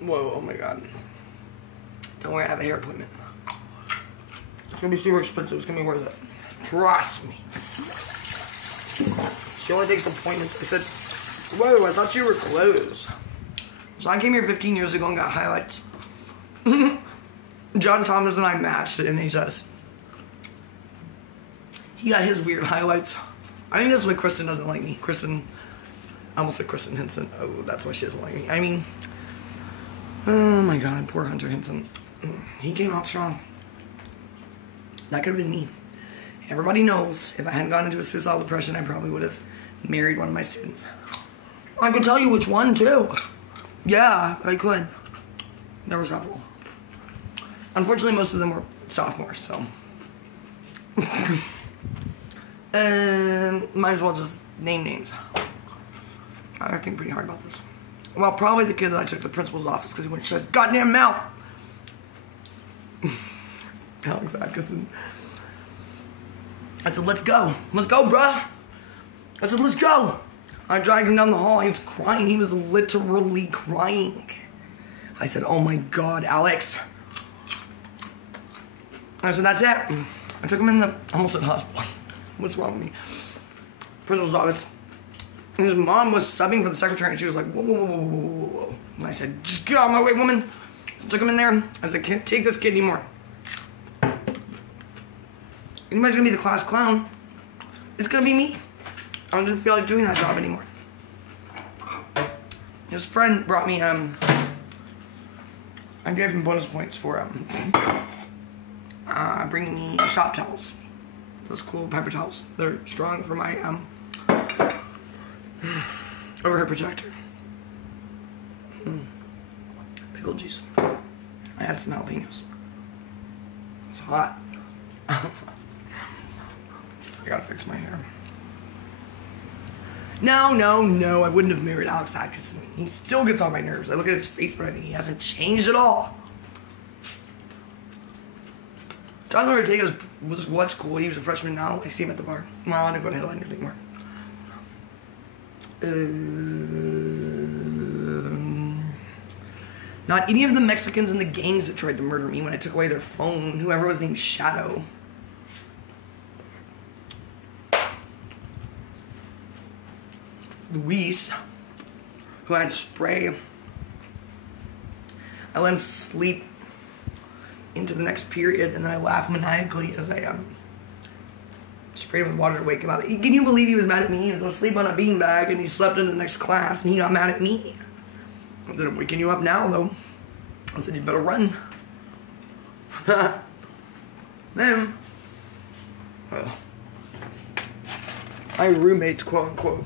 Whoa, oh my god. Don't worry, I have a hair appointment. It's gonna be super expensive. It's gonna be worth it. Trust me. She only takes appointments. I said, whoa, I thought you were closed. So I came here 15 years ago and got highlights. John Thomas and I matched at NHS. He got his weird highlights. I think that's why Kristen doesn't like me. Kristen, I almost said Kristen Hinson. Oh, that's why she doesn't like me. I mean, oh my god, poor Hunter Hinson. He came out strong. That could have been me. Everybody knows if I hadn't gone into a suicidal depression, I probably would have married one of my students. I can tell you which one, too. Yeah, I could. There were several. Unfortunately, most of them were sophomores, so. Might as well just name names. I think pretty hard about this. Well, probably the kid that I took to the principal's office because he wouldn't shut his goddamn mouth. Alex Atkinson. I said, let's go. Let's go, bruh. I said, let's go. I dragged him down the hall. He was crying. He was literally crying. I said, oh my god, Alex. I said, that's it. I took him in the, almost at hospital. What's wrong with me? Principal's office. And his mom was subbing for the secretary, and she was like, whoa, whoa, whoa, whoa, whoa, whoa. And I said, just get out of my way, woman. I took him in there. I said, can't take this kid anymore. Anybody's gonna be the class clown. It's gonna be me. I didn't feel like doing that job anymore. His friend brought me, I gave him bonus points for, bringing me shop towels. Those cool paper towels. They're strong for my, overhead projector. Pickle juice. I had some jalapenos. It's hot. I gotta fix my hair. No, no, no, I wouldn't have married Alex Atkinson. He still gets on my nerves. I look at his face, but I think he hasn't changed at all. Jonathan Ortega was what's cool. He was a freshman now. I see him at the bar. Well, I don't go to headliners anymore. Not any of the Mexicans in the gangs that tried to murder me when I took away their phone. Whoever was named Shadow. Luis, who had spray. I let him sleep into the next period, and then I laughed maniacally as I sprayed him with water to wake him up. Can you believe he was mad at me? He was asleep on a beanbag, and he slept into the next class, and he got mad at me. I said, I'm waking you up now, though. I said, you better run. Then, my roommates, quote unquote,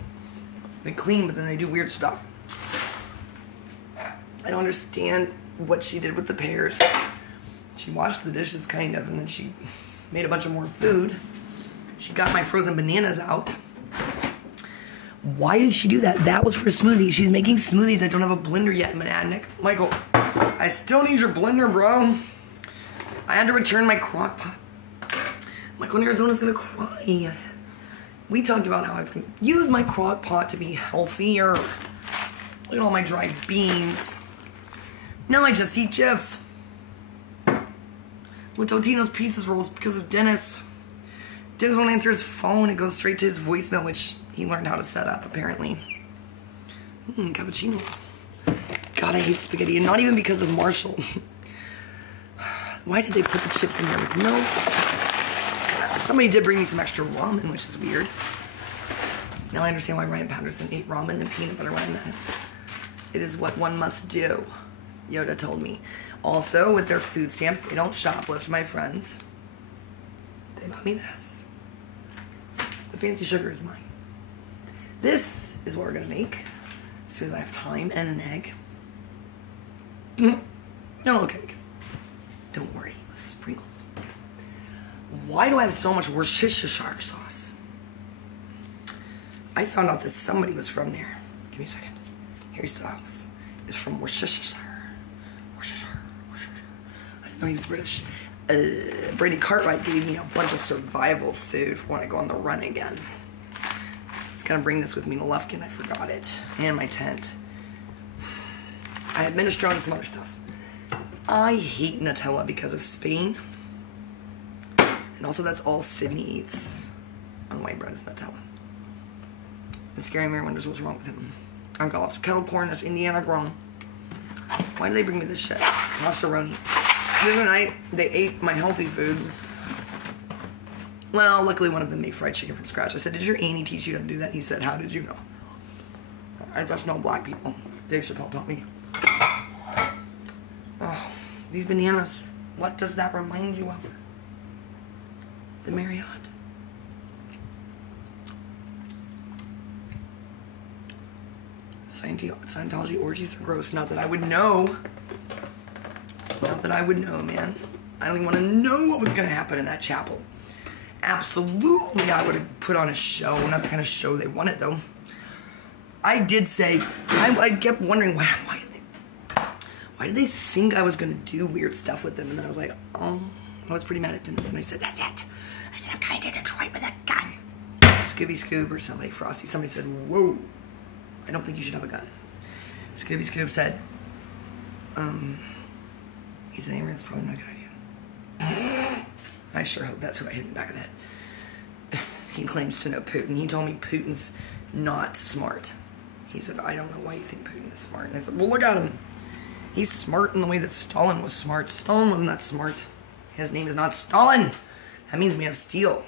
they clean, but then they do weird stuff. I don't understand what she did with the pears. She washed the dishes, kind of, and then she made a bunch of more food. She got my frozen bananas out. Why did she do that? That was for a smoothie. She's making smoothies. I don't have a blender yet, Monadnick. Michael, I still need your blender, bro. I had to return my crock pot. Michael in Arizona's gonna cry. We talked about how I was gonna use my crock pot to be healthier. Look at all my dried beans. Now I just eat Jif. With Totino's Pizza Rolls because of Dennis. Dennis won't answer his phone. It goes straight to his voicemail, which he learned how to set up, apparently. Cappuccino. God, I hate spaghetti, and not even because of Marshall. Why did they put the chips in there with milk? Somebody did bring me some extra ramen, which is weird. Now I understand why Ryan Patterson ate ramen and peanut butter when it is what one must do. Yoda told me. Also, with their food stamps, they don't shoplift, my friends. They bought me this. The fancy sugar is mine. This is what we're gonna make as soon as I have time, and an egg. Yellow cake. Don't worry, with sprinkles. Why do I have so much Worcestershire sauce? I found out that somebody was from there. Give me a second. Harry Styles is from Worcestershire. I didn't know he was British. Brady Cartwright gave me a bunch of survival food for when I go on the run again. I was gonna bring this with me to Lufkin. I forgot it. And my tent. I had minestrone and some other stuff. I hate Nutella because of Spain. And also that's all Sydney eats on white bread is Nutella. And Scary Mary wonders what's wrong with him. I've got lots of kettle corn, that's Indiana grown. Why do they bring me this shit? Pastaroni. The other night, they ate my healthy food. Well, luckily one of them made fried chicken from scratch. I said, did your auntie teach you how to do that? He said, how did you know? I just know black people. Dave Chappelle taught me. Oh, these bananas. What does that remind you of? The Marriott. Scientology orgies are gross. Not that I would know. Not that I would know, man. I don't even want to know what was going to happen in that chapel. Absolutely, I would have put on a show. Not the kind of show they wanted, though. I did say, I kept wondering, why did they think I was going to do weird stuff with them? And then I was like, oh, I was pretty mad at Dennis. And I said, that's it. I said, I'm going to Detroit with a gun. Scooby Scoob or somebody, Frosty, somebody said, whoa, I don't think you should have a gun. Scooby Scoob said, he's an alien, it's probably not a good idea. I sure hope that's who I hit in the back of that. He claims to know Putin. He told me Putin's not smart. He said, I don't know why you think Putin is smart. And I said, well, look at him. He's smart in the way that Stalin was smart. Stalin wasn't that smart. His name is not Stalin. That means made of steel.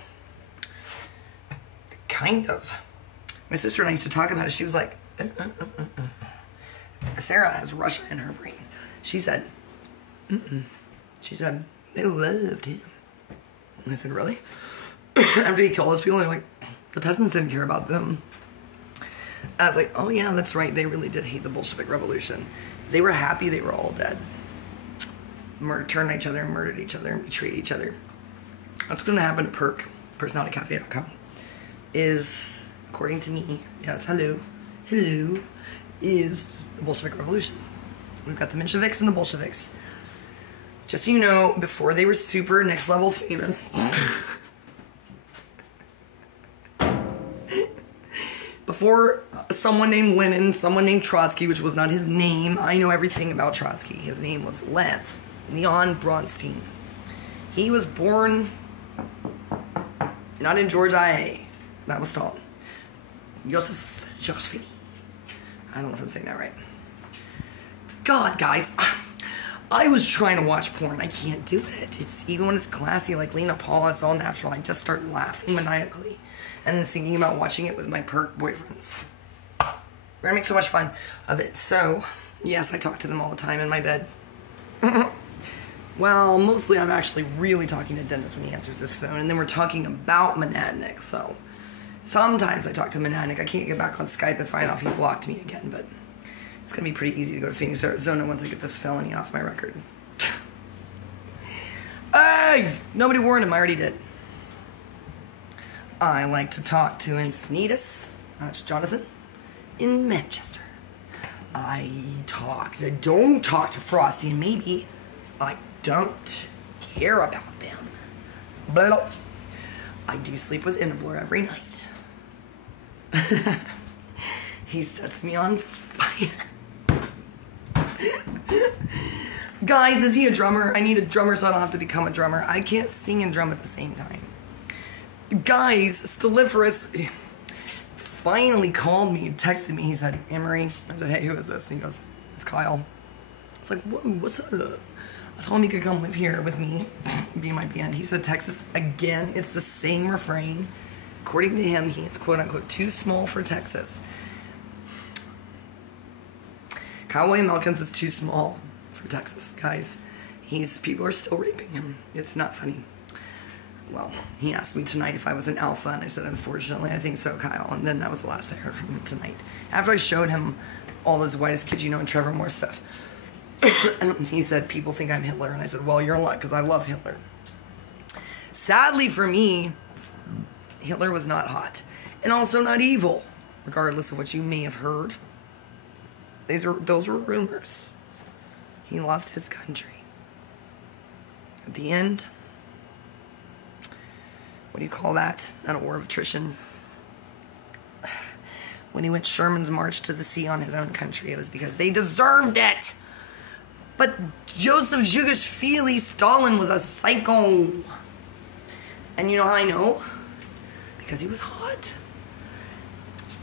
Kind of. My sister and I used to talk about it. She was like, Sarah has Russia in her brain. She said, She said, they loved him. And I said, really? After he killed those people, they're like, the peasants didn't care about them. I was like, oh yeah, that's right. They really did hate the Bolshevik Revolution. They were happy they were all dead. Turned each other, murdered each other, and betrayed each other. What's going to happen to Perk, personalitycafe.com, is, according to me, yes, hello, is the Bolshevik Revolution. We've got the Mensheviks and the Bolsheviks. Just so you know, before they were super next level famous, before someone named Lenin, someone named Trotsky, which was not his name. I know everything about Trotsky. His name was Leon Bronstein. He was born not in Georgia, that was Stalin. Joseph Josephine. I don't know if I'm saying that right. God, guys, I was trying to watch porn. I can't do it. It's even when it's classy, like Lena Paula, it's all natural. I just start laughing maniacally. And then thinking about watching it with my perk boyfriends. We're gonna make so much fun of it. So, yes, I talk to them all the time in my bed. Well, mostly I'm actually really talking to Dennis when he answers his phone. And then we're talking about Monadnick. So, sometimes I talk to Monadnick. I can't get back on Skype and find out if he blocked me again. But it's gonna be pretty easy to go to Phoenix, Arizona once I get this felony off my record. Hey! Nobody warned him. I already did. I like to talk to Infinitus, that's Jonathan, in Manchester. I don't talk to Frosty and Maybe. I don't care about them. Blah. I do sleep with Inabor every night. He sets me on fire. Guys, is he a drummer? I need a drummer so I don't have to become a drummer. I can't sing and drum at the same time. Guys, Steliferous finally called me, texted me. He said, Emery. I said, hey, who is this? And he goes, it's Kyle. It's like, whoa, what's up? I told him he could come live here with me, be in my band. He said, Texas again. It's the same refrain. According to him, he's quote unquote too small for Texas. Kyle William Elkins is too small for Texas, guys. People are still raping him. It's not funny. Well, he asked me tonight if I was an alpha, and I said, unfortunately, I think so, Kyle. And then that was the last I heard from him tonight. After I showed him all his Whitest Kids You Know and Trevor Moore stuff. And he said, people think I'm Hitler. And I said, well, you're in luck, because I love Hitler. Sadly for me, Hitler was not hot. And also not evil, regardless of what you may have heard. Those were rumors. He loved his country. At the end, what do you call that? Not a war of attrition. when he went Sherman's March to the Sea on his own country. It was because they deserved it. But Joseph Jugashvili Stalin was a psycho. And you know how I know? Because he was hot.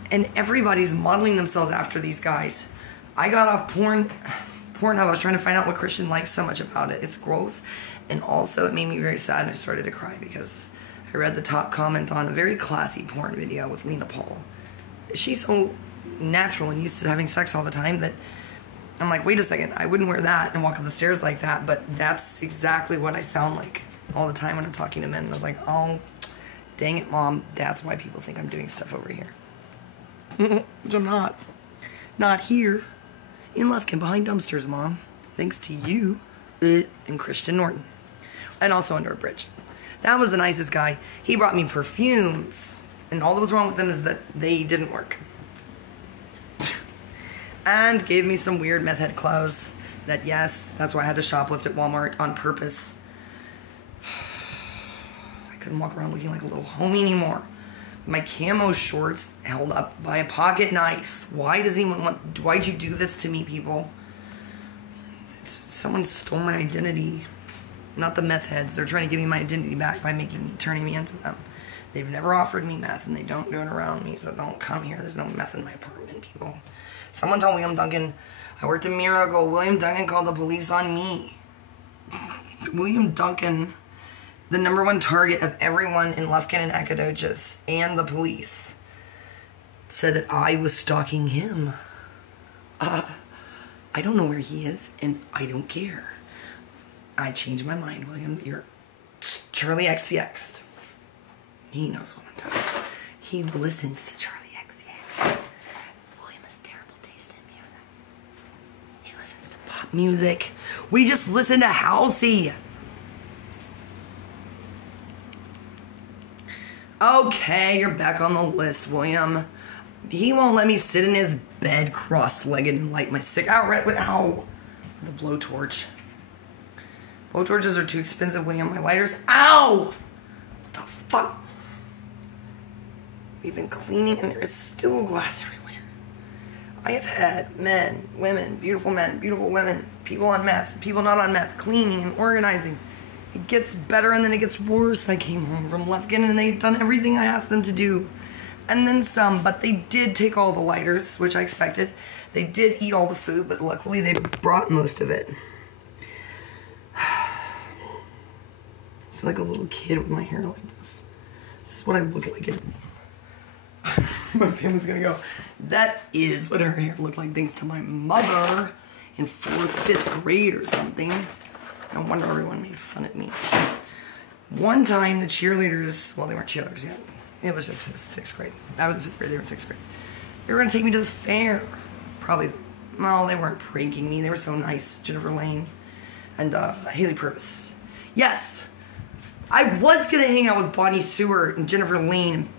And everybody's modeling themselves after these guys. I got off Pornhub. I was trying to find out what Christian likes so much about it. It's gross. And also it made me very sad and I started to cry because I read the top comment on a very classy porn video with Lena Paul. She's so natural and used to having sex all the time that I'm like, wait a second, I wouldn't wear that and walk up the stairs like that, but that's exactly what I sound like all the time when I'm talking to men. And I was like, oh, dang it, Mom, that's why people think I'm doing stuff over here. Which I'm not. Not here. In Lufkin, behind dumpsters, Mom. Thanks to you and Christian Norton. And also under a bridge. That was the nicest guy. He brought me perfumes. And all that was wrong with them is that they didn't work. And gave me some weird meth head clothes. That, yes, that's why I had to shoplift at Walmart on purpose. I couldn't walk around looking like a little homie anymore. My camo shorts held up by a pocket knife. Why does anyone want... Why'd you do this to me, people? Someone stole my identity. Not the meth heads. They're trying to give me my identity back by turning me into them. They've never offered me meth, and they don't do it around me, so don't come here. There's no meth in my apartment, people. Someone told William Duncan, I worked a miracle. William Duncan called the police on me. William Duncan, the #1 target of everyone in Lufkin and Nacogdoches and the police, said that I was stalking him. I don't know where he is, and I don't care. I changed my mind, William. You're Charlie XCX. He knows what I'm talking about. He listens to Charlie XCX. William has terrible taste in music. He listens to pop music. We just listen to Halsey. Okay, you're back on the list, William. He won't let me sit in his bed cross-legged and light my cigarette. Ow! The blowtorch. Blowtorches are too expensive, William. My lighters. Ow! What the fuck? We've been cleaning and there is still glass everywhere. I have had men, women, beautiful women, people on meth, people not on meth, cleaning and organizing. It gets better and then it gets worse. I came home from Lufkin and they'd done everything I asked them to do. And then some, but they did take all the lighters, which I expected. They did eat all the food, but luckily they brought most of it. It's like a little kid with my hair like this. This is what I look like. My family's gonna go, that is what her hair looked like thanks to my mother in 4th, 5th grade or something. No wonder everyone made fun of me. One time the cheerleaders, well, they weren't cheerleaders yet. It was just 5th, 6th grade. I was in 5th grade, they were in 6th grade. They were gonna take me to the fair. Probably, well, they weren't pranking me. They were so nice. Jennifer Lane and Haley Purvis. Yes, I was gonna hang out with Bonnie Seward and Jennifer Lane,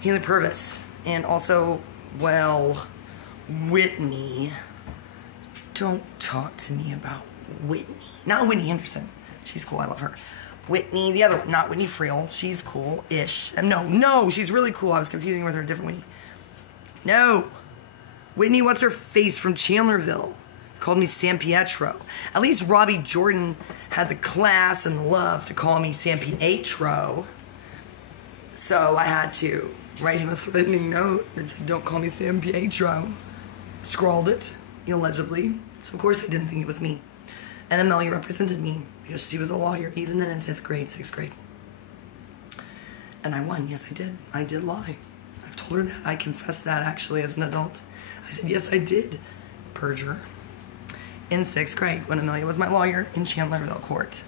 Haley Purvis, and also, well, Whitney. Don't talk to me about Whitney. Not Whitney Anderson. She's cool. I love her. Whitney, the other one, not Whitney Friel. She's cool-ish. No, she's really cool. I was confusing her with her different Whitney. No. Whitney, what's her face from Chandlerville? Called me San Pietro. At least Robbie Jordan had the class and the love to call me San Pietro. So I had to write him a threatening note that said, don't call me San Pietro. Scrawled it, illegibly. So of course they didn't think it was me. And Amelia represented me because she was a lawyer, even then in 5th grade, 6th grade. And I won. Yes, I did. I did lie. I've told her that. I confessed that actually as an adult. I said, yes, I did perjure in 6th grade when Amelia was my lawyer in Chandler Court.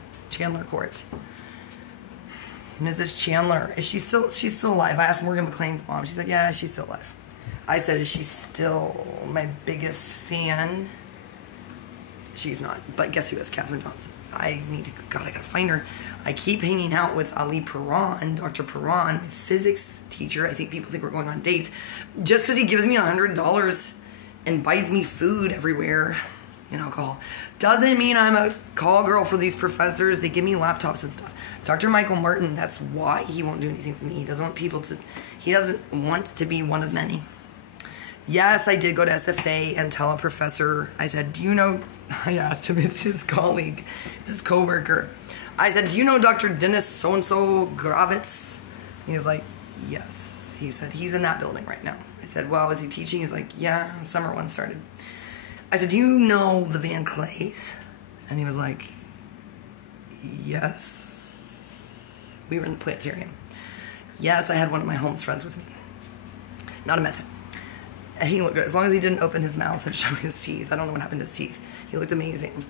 Mrs. Chandler, she's still alive. I asked Morgan McLean's mom. She said, yeah, she's still alive. I said, is she still my biggest fan? She's not. But guess who is? Katherine Johnson. I gotta find her. I keep hanging out with Ali Perron, Dr. Perron, my physics teacher. I think people think we're going on dates. Just because he gives me $100 and buys me food everywhere and alcohol doesn't mean I'm a call girl for these professors. They give me laptops and stuff. Dr. Michael Martin, that's why he won't do anything with me. He doesn't want people to, He doesn't want to be one of many. Yes, I did go to SFA and tell a professor, I said, do you know, I asked him, it's his colleague, it's his coworker. I said, do you know Dr. Dennis so-and-so Gravitz? He was like, yes. He said, he's in that building right now. I said, well, is he teaching? He's like, yeah, summer one started. I said, do you know the Van Clays? And he was like, yes. We were in the planetarium. Yes, I had one of my homeless friends with me. Not a method. And he looked good. As long as he didn't open his mouth and show his teeth. I don't know what happened to his teeth. He looked amazing.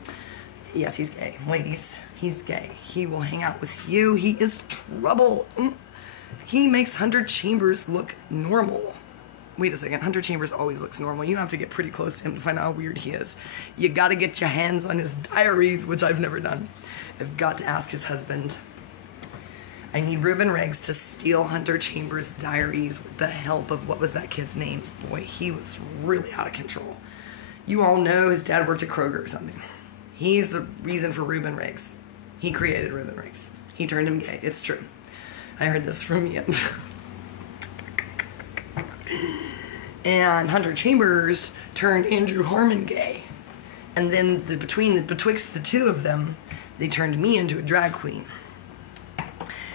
Yes, he's gay. Ladies, he's gay. He will hang out with you. He is trouble. He makes Hunter Chambers look normal. Wait a second. Hunter Chambers always looks normal. You have to get pretty close to him to find out how weird he is. You got to get your hands on his diaries, which I've never done. I've got to ask his husband. I need Ruben Riggs to steal Hunter Chambers' diaries with the help of, what was that kid's name? Boy, he was really out of control. You all know his dad worked at Kroger or something. He's the reason for Ruben Riggs. He created Ruben Riggs. He turned him gay. It's true. I heard this from Ian. And Hunter Chambers turned Andrew Harmon gay. And then betwixt the two of them, they turned me into a drag queen.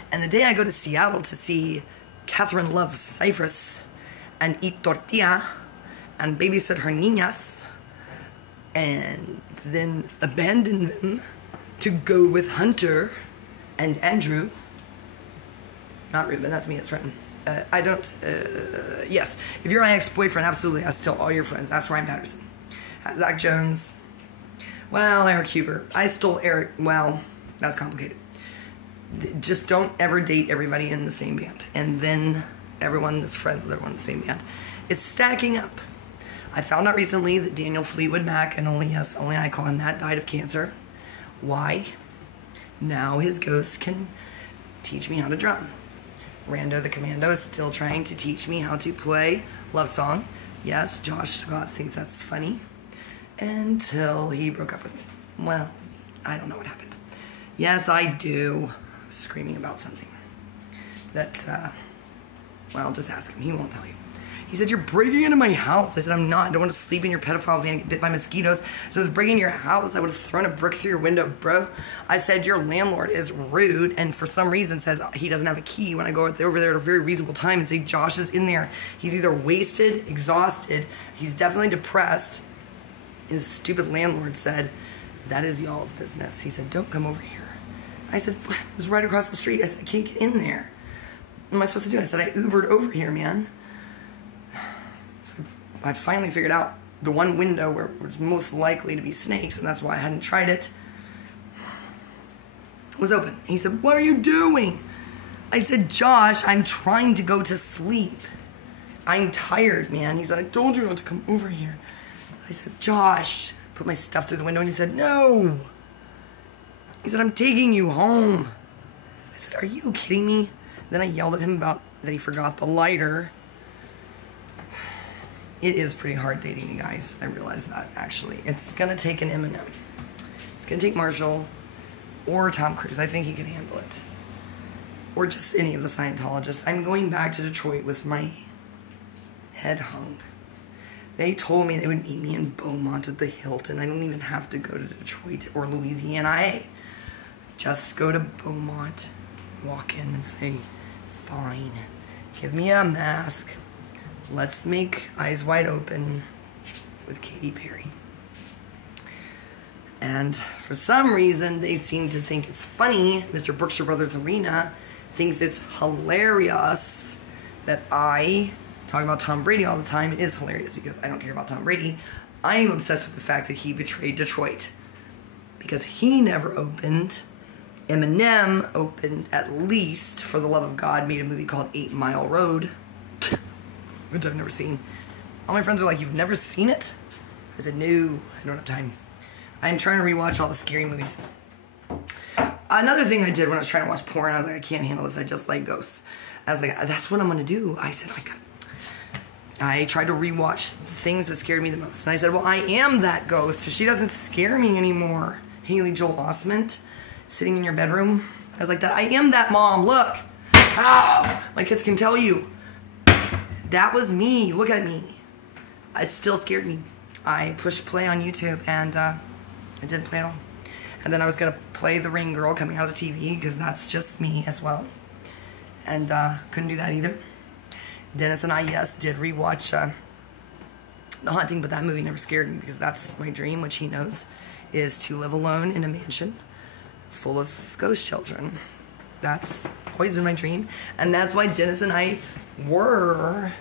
And the day I go to Seattle to see Catherine Love Cypress and eat tortilla and babysit her niñas and then abandon them to go with Hunter and Andrew. Not Ruben, that's me, it's written. Yes, if you're my ex-boyfriend, absolutely, I still all your friends. Ask Ryan Patterson. Zach Jones. Well, Eric Huber. I stole Eric, well, that's complicated. Just don't ever date everybody in the same band. And then everyone is friends with everyone in the same band. It's stacking up. I found out recently that Daniel Fleetwood Mac, and only I call him that, died of cancer. Why? Now his ghost can teach me how to drum. Rando the Commando is still trying to teach me how to play Love Song. Yes, Josh Scott thinks that's funny. Until he broke up with me. Well, I don't know what happened. Yes, I do. Screaming about something. That, well, just ask him. He won't tell you. He said, you're breaking into my house. I said, I'm not. I don't want to sleep in your pedophile van and get bit by mosquitoes. So I was breaking your house. I would have thrown a brick through your window, bro. I said, your landlord is rude and for some reason says he doesn't have a key when I go over there at a very reasonable time and say Josh is in there. He's either wasted, exhausted, he's definitely depressed. His stupid landlord said, that is y'all's business. He said, don't come over here. I said, it was right across the street. I said, I can't get in there. What am I supposed to do? I said, I Ubered over here, man. So I finally figured out the one window where it was most likely to be snakes, and that's why I hadn't tried it, was open. He said, what are you doing? I said, Josh, I'm trying to go to sleep. I'm tired, man. He said, I told you not to come over here. I said, Josh, put my stuff through the window, and he said, no. He said, I'm taking you home. I said, are you kidding me? Then I yelled at him about that he forgot the lighter. It is pretty hard dating you guys. I realize that, actually. It's going to take an Eminem. It's going to take Marshall or Tom Cruise. I think he can handle it. Or just any of the Scientologists. I'm going back to Detroit with my head hung. They told me they would meet me in Beaumont at the Hilton. I don't even have to go to Detroit or Louisiana. Just go to Beaumont, walk in and say, fine, give me a mask. Let's make Eyes Wide Open with Katy Perry. And for some reason, they seem to think it's funny. Mr. Berkshire Brothers Arena thinks it's hilarious that I talk about Tom Brady all the time. It is hilarious because I don't care about Tom Brady. I am obsessed with the fact that he betrayed Detroit because he never opened. Eminem opened, at least, for the love of God, made a movie called 8 Mile Road, which I've never seen. All my friends are like, you've never seen it? I said, no, I don't have time. I'm trying to rewatch all the scary movies. Another thing I did when I was trying to watch porn, I was like, I can't handle this, I just like ghosts. I was like, that's what I'm going to do. I said, I tried to rewatch the things that scared me the most. And I said, well, I am that ghost, so she doesn't scare me anymore. Haley Joel Osment. Sitting in your bedroom. I was like, I am that mom, look. Ow! My kids can tell you. That was me. Look at me. It still scared me. I pushed play on YouTube and I didn't play at all. And then I was going to play The Ring Girl coming out of the TV because that's just me as well. And couldn't do that either. Dennis and I, yes, did rewatch The Haunting, but that movie never scared me because that's my dream, which he knows, is to live alone in a mansion full of ghost children. That's always been my dream. And that's why Dennis and I were,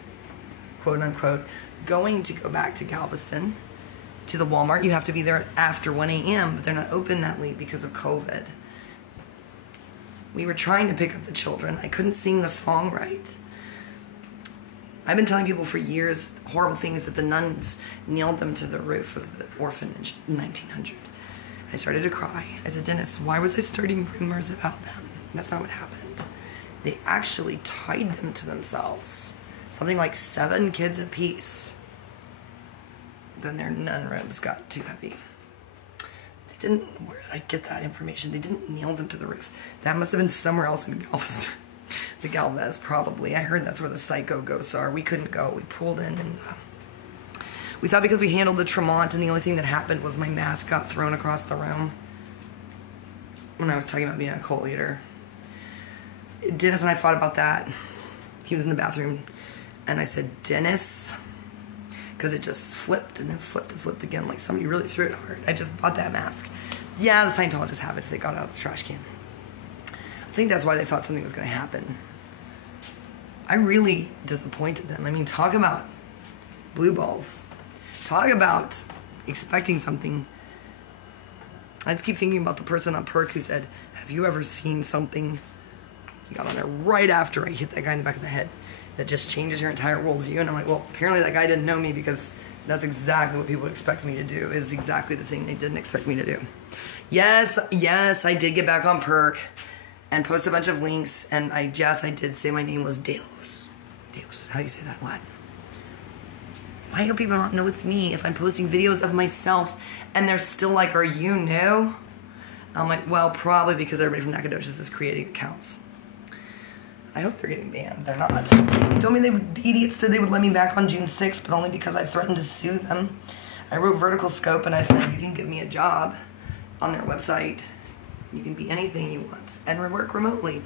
quote unquote, going to go back to Galveston to the Walmart. You have to be there after 1 a.m., but they're not open that late because of COVID. We were trying to pick up the children. I couldn't sing the song right. I've been telling people for years horrible things that the nuns nailed them to the roof of the orphanage in 1900. I started to cry. I said, Dennis, why was I starting rumors about them? That's not what happened. They actually tied them to themselves. Something like 7 kids apiece. Then their nun robes got too heavy. They didn't, where did I get that information? They didn't nail them to the roof. That must have been somewhere else in Galveston. The Galvez, probably. I heard that's where the psycho ghosts are. We couldn't go. We pulled in and we thought because we handled the Tremont and the only thing that happened was my mask got thrown across the room when I was talking about being a cult leader. Dennis and I fought about that. He was in the bathroom and I said, Dennis, because it just flipped and then flipped and flipped again like somebody really threw it hard. I just bought that mask. Yeah, the Scientologists have it if they got it out of the trash can. I think that's why they thought something was going to happen. I really disappointed them. I mean, talk about blue balls. Talk about expecting something. I just keep thinking about the person on Perk who said, have you ever seen something? He got on there right after I hit that guy in the back of the head that just changes your entire worldview. And I'm like, well, apparently that guy didn't know me because that's exactly what people expect me to do, is exactly the thing they didn't expect me to do. Yes, I did get back on Perk and post a bunch of links, and I did say my name was Deus. Deus, how do you say that in Latin? Why do people not know it's me if I'm posting videos of myself and they're still like, are you new? I'm like, well, probably because everybody from Nacogdoches is creating accounts. I hope they're getting banned. They're not. They told me the idiots said they would let me back on June 6th, but only because I threatened to sue them. I wrote Vertical Scope and I said, you can give me a job on their website. You can be anything you want and work remotely.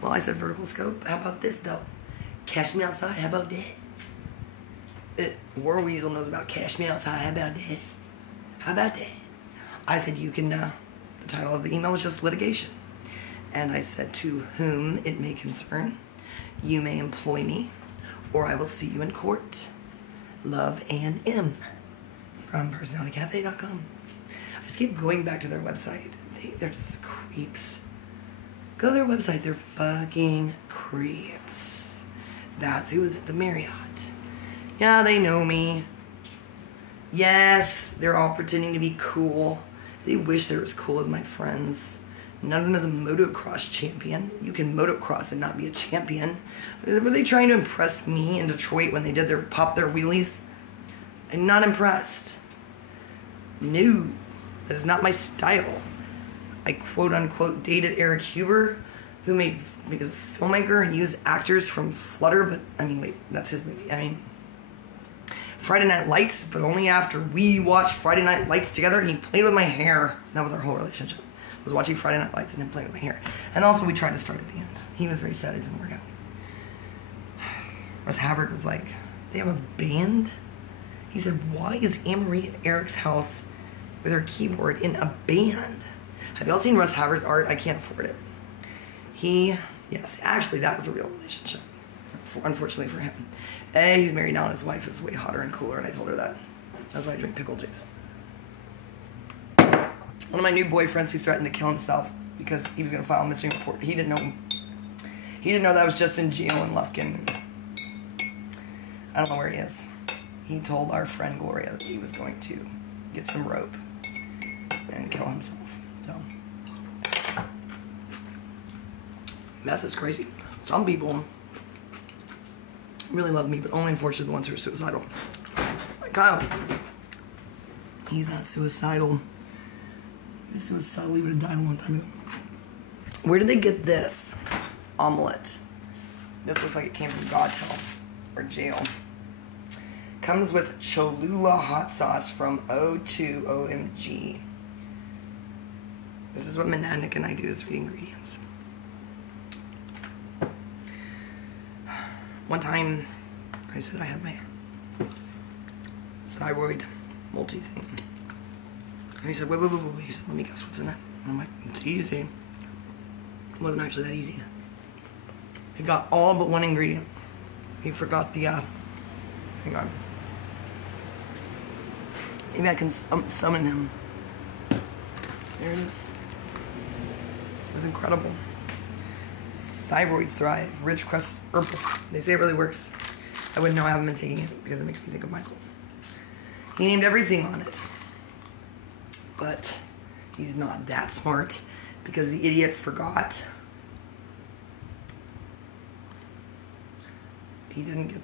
Well, I said, Vertical Scope, how about this though? Cash me outside, how about that? War Weasel knows about Cash Me Outside, how about that? How about that? I said, you can, the title of the email was just litigation. And I said, to whom it may concern, you may employ me, or I will see you in court. Love, Ann M. from PersonalityCafe.com. I just keep going back to their website. They're just creeps. Go to their website. They're fucking creeps. That's who was at the Marriott. Yeah, they know me. Yes, they're all pretending to be cool. They wish they were as cool as my friends. None of them is a motocross champion. You can motocross and not be a champion. Were they trying to impress me in Detroit when they did pop their wheelies? I'm not impressed. No, that is not my style. I quote unquote dated Eric Huber, who was a filmmaker and used actors from Flutter, but I mean, wait, that's his movie. I mean, Friday Night Lights, but only after we watched Friday Night Lights together and he played with my hair. That was our whole relationship. I was watching Friday Night Lights and him playing with my hair. And also we tried to start a band. He was very sad it didn't work out. Russ Havard was like, they have a band? He said, why is Anne-Marie at Eric's house with her keyboard in a band? Have y'all seen Russ Havard's art? I can't afford it. Yes, actually that was a real relationship. Unfortunately for him. He's married now and his wife is way hotter and cooler, and I told her that. That's why I drink pickle juice. One of my new boyfriends who threatened to kill himself because he was going to file a missing report. He didn't know that I was just in jail in Lufkin. I don't know where he is. He told our friend Gloria that he was going to get some rope and kill himself. So, meth is crazy. Some people really love me, but only unfortunately the ones who are suicidal. Like Kyle. He's not suicidal. He's suicidal. He would have died a long time ago. Where did they get this omelet? This looks like it came from Godtel. or jail. Comes with Cholula hot sauce from O2OMG. This is what Monadic and I do, is read ingredients. One time, I said I had my thyroid multi thing. And he said, wait. He said, let me guess what's in it. And I'm like, it's easy. It wasn't actually that easy. He got all but one ingredient. He forgot the, hang on. Maybe I can summon him. There it is. It was incredible. Thyroid Thrive, Rich Crust Herbal. They say it really works. I wouldn't know, I haven't been taking it because it makes me think of Michael. He named everything on it. But he's not that smart because the idiot forgot. He didn't get